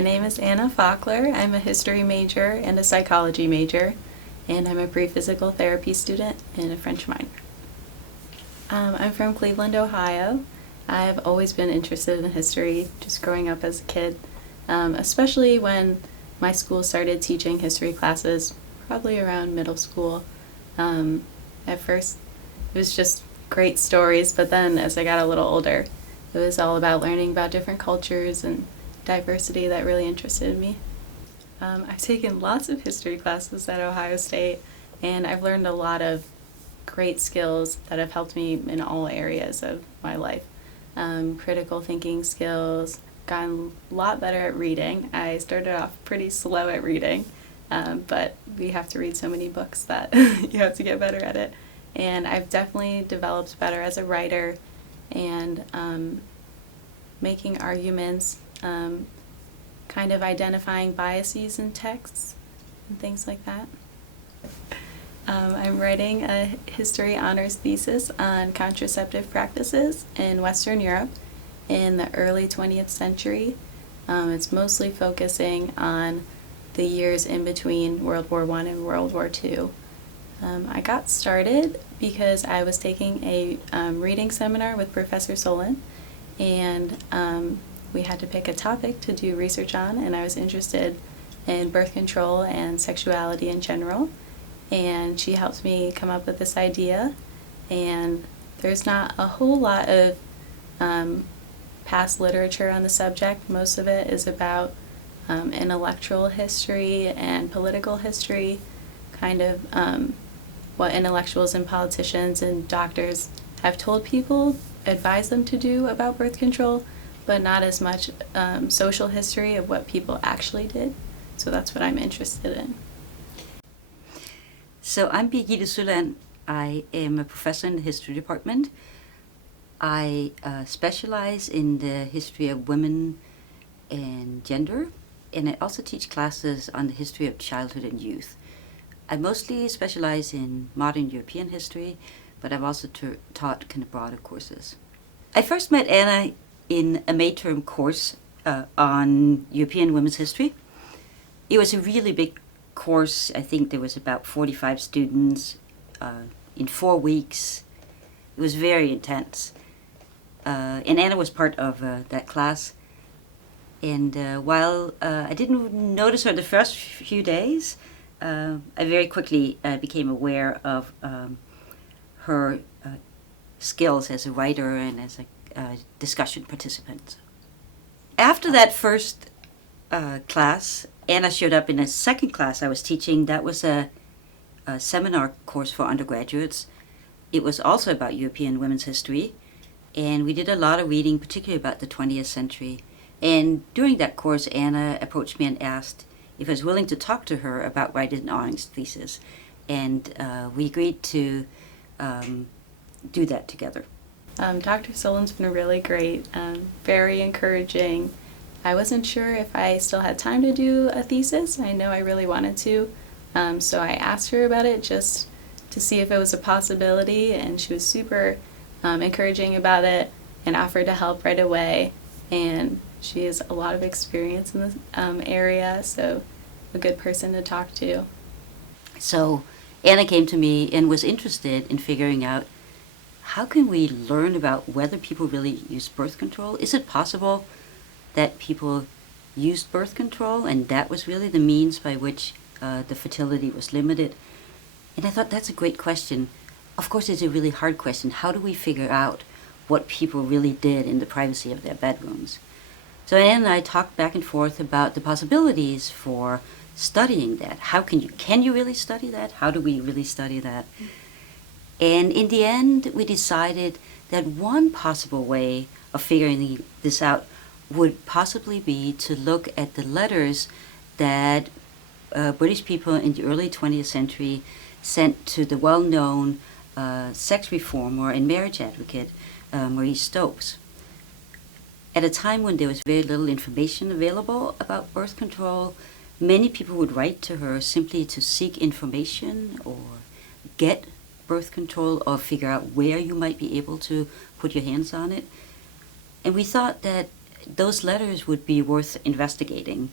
My name is Anna Fakler. I'm a history major and a psychology major, and I'm a pre-physical therapy student and a French minor. I'm from Cleveland, Ohio. I've always been interested in history, just growing up as a kid, especially when my school started teaching history classes, probably around middle school. At first, it was just great stories, but then as I got a little older, it was all about learning about different cultures and diversity that really interested me. I've taken lots of history classes at Ohio State, and I've learned a lot of great skills that have helped me in all areas of my life. Critical thinking skills, gotten a lot better at reading. I started off pretty slow at reading, but we have to read so many books that you have to get better at it. And I've definitely developed better as a writer and making arguments, kind of identifying biases in texts and things like that. I'm writing a history honors thesis on contraceptive practices in Western Europe in the early 20th century. It's mostly focusing on the years in between World War I and World War II. I got started because I was taking a reading seminar with Professor Søland, and we had to pick a topic to do research on, and I was interested in birth control and sexuality in general. And she helped me come up with this idea, and there's not a whole lot of past literature on the subject. Most of it is about intellectual history and political history, kind of what intellectuals and politicians and doctors have told people, advised them to do about birth control, but not as much social history of what people actually did. So that's what I'm interested in. So I'm Birgitte Søland. I am a professor in the history department. I specialize in the history of women and gender, and I also teach classes on the history of childhood and youth. I mostly specialize in modern European history, but I've also taught kind of broader courses. I first met Anna in a midterm course on European women's history. It was a really big course. I think there was about 45 students in 4 weeks. It was very intense. And Anna was part of that class. And while I didn't notice her the first few days, I very quickly became aware of her skills as a writer and as a discussion participant. After that first class, Anna showed up in a second class I was teaching. That was a seminar course for undergraduates. It was also about European women's history, and we did a lot of reading, particularly about the 20th century. And during that course, Anna approached me and asked if I was willing to talk to her about writing an honors thesis. And we agreed to do that together. Dr. Søland's been really great, very encouraging. I wasn't sure if I still had time to do a thesis. I know I really wanted to, so I asked her about it just to see if it was a possibility, and she was super encouraging about it and offered to help right away. And she has a lot of experience in this area, so a good person to talk to. So Anna came to me and was interested in figuring out, how can we learn about whether people really use birth control? Is it possible that people used birth control and that was really the means by which the fertility was limited? And I thought, that's a great question. Of course, it's a really hard question. How do we figure out what people really did in the privacy of their bedrooms? So Anne and I talked back and forth about the possibilities for studying that. Can you really study that? How do we really study that? And in the end, we decided that one possible way of figuring this out would possibly be to look at the letters that British people in the early 20th century sent to the well-known sex reformer and marriage advocate, Marie Stopes. At a time when there was very little information available about birth control, many people would write to her simply to seek information or get birth control or figure out where you might be able to put your hands on it. And we thought that those letters would be worth investigating.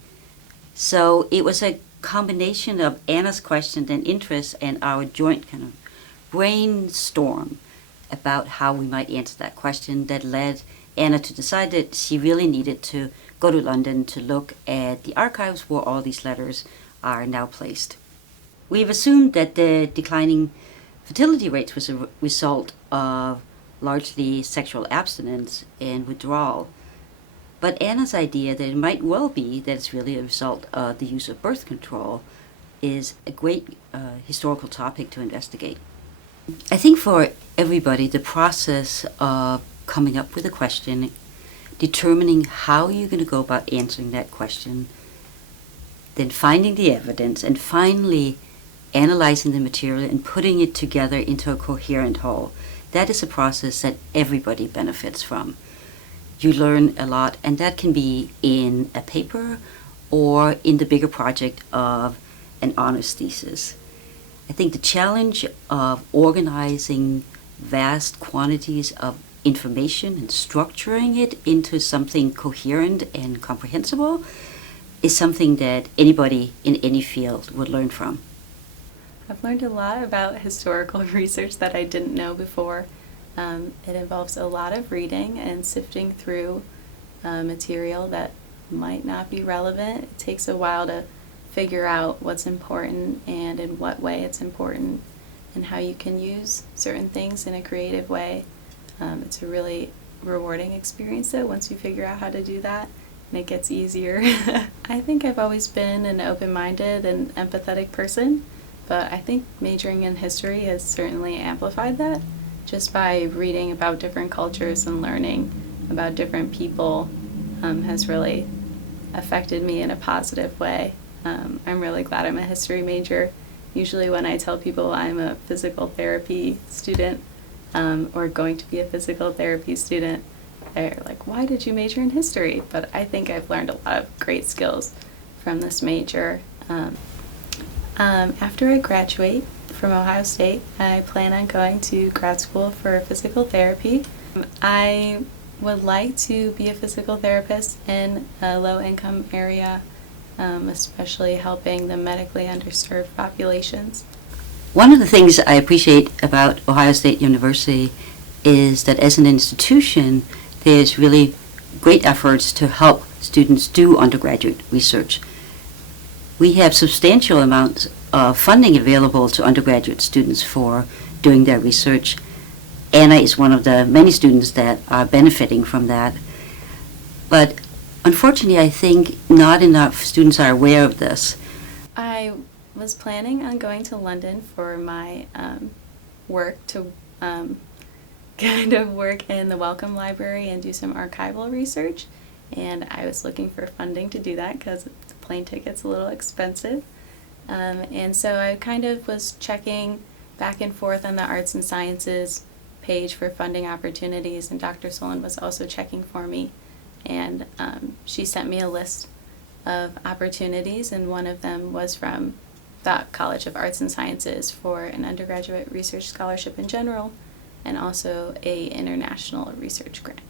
So it was a combination of Anna's question and interest and our joint kind of brainstorm about how we might answer that question that led Anna to decide that she really needed to go to London to look at the archives where all these letters are now placed. We've assumed that the declining fertility rates was a result of largely sexual abstinence and withdrawal. But Anna's idea that it might well be that it's really a result of the use of birth control is a great historical topic to investigate. I think for everybody, the process of coming up with a question, determining how you're going to go about answering that question, then finding the evidence, and finally analyzing the material and putting it together into a coherent whole, that is a process that everybody benefits from. You learn a lot, and that can be in a paper or in the bigger project of an honors thesis. I think the challenge of organizing vast quantities of information and structuring it into something coherent and comprehensible is something that anybody in any field would learn from. I've learned a lot about historical research that I didn't know before. It involves a lot of reading and sifting through material that might not be relevant. It takes a while to figure out what's important and in what way it's important and how you can use certain things in a creative way. It's a really rewarding experience though once you figure out how to do that, and it gets easier. I think I've always been an open-minded and empathetic person, but I think majoring in history has certainly amplified that. Just by reading about different cultures and learning about different people has really affected me in a positive way. I'm really glad I'm a history major. Usually when I tell people I'm a physical therapy student or going to be a physical therapy student, they're like, why did you major in history? But I think I've learned a lot of great skills from this major. After I graduate from Ohio State, I plan on going to grad school for physical therapy. I would like to be a physical therapist in a low-income area, especially helping the medically underserved populations. One of the things I appreciate about Ohio State University is that as an institution, there's really great efforts to help students do undergraduate research. We have substantial amounts of funding available to undergraduate students for doing their research. Anna is one of the many students that are benefiting from that. But unfortunately, I think not enough students are aware of this. I was planning on going to London for my work to kind of work in the Wellcome Library and do some archival research. And I was looking for funding to do that because the plane ticket's a little expensive. And so I kind of was checking back and forth on the arts and sciences page for funding opportunities, and Dr. Søland was also checking for me. And she sent me a list of opportunities, and one of them was from the College of Arts and Sciences for an undergraduate research scholarship in general, and also a international research grant.